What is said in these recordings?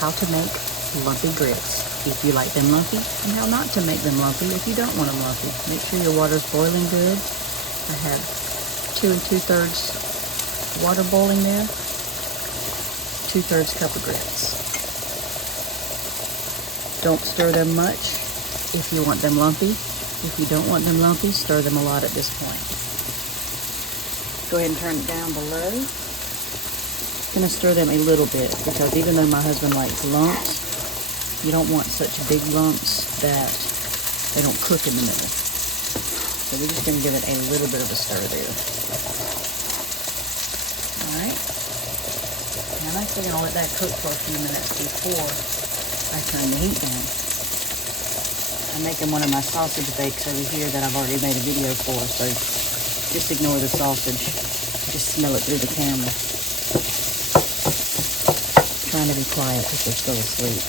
how to make lumpy grits if you like them lumpy, and how not to make them lumpy if you don't want them lumpy. Make sure your water's boiling good. I have 2 2/3 water boiling there, 2/3 cup of grits. Don't stir them much if you want them lumpy. If you don't want them lumpy, stir them a lot at this point. Go ahead and turn it down below. I'm going to stir them a little bit because even though my husband likes lumps, you don't want such big lumps that they don't cook in the middle. So we're just going to give it a little bit of a stir there. Alright. And I'm still going to let that cook for a few minutes before I turn the heat down. I'm making one of my sausage bakes over here that I've already made a video for, so just ignore the sausage. Just smell it through the camera. Trying to be quiet because they're still asleep.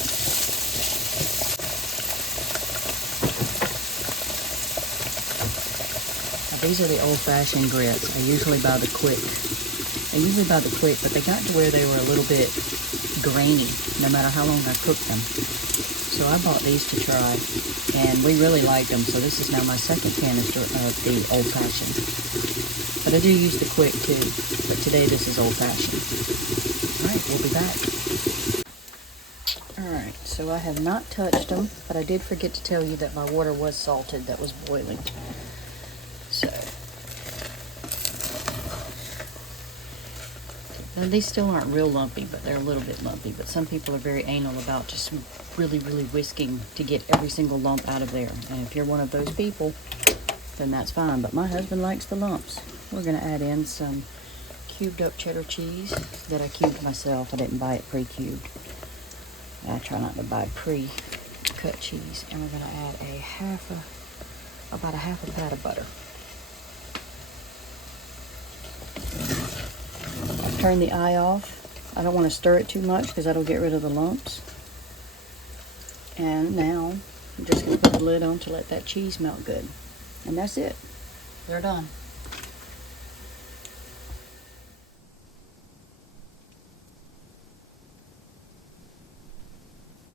Now, these are the old-fashioned grits. I usually buy the quick. But they got to where they were a little bit grainy, no matter how long I cooked them. So I bought these to try, and we really liked them. So this is now my second canister of the old-fashioned. But I do use the quick too. But today this is old-fashioned. All right, we'll be back. All right, so I have not touched them, but I did forget to tell you that my water was salted. That was boiling. So now, these still aren't real lumpy, but they're a little bit lumpy. But some people are very anal about just really, really whisking to get every single lump out of there. And if you're one of those people, then that's fine. But my husband likes the lumps. We're going to add in some cubed up cheddar cheese that I cubed myself. I didn't buy it pre-cubed. I try not to buy pre-cut cheese. And we're going to add about a half a pat of butter. Turn the eye off. I don't want to stir it too much because that'll get rid of the lumps. And now I'm just going to put the lid on to let that cheese melt good. And that's it. They're done.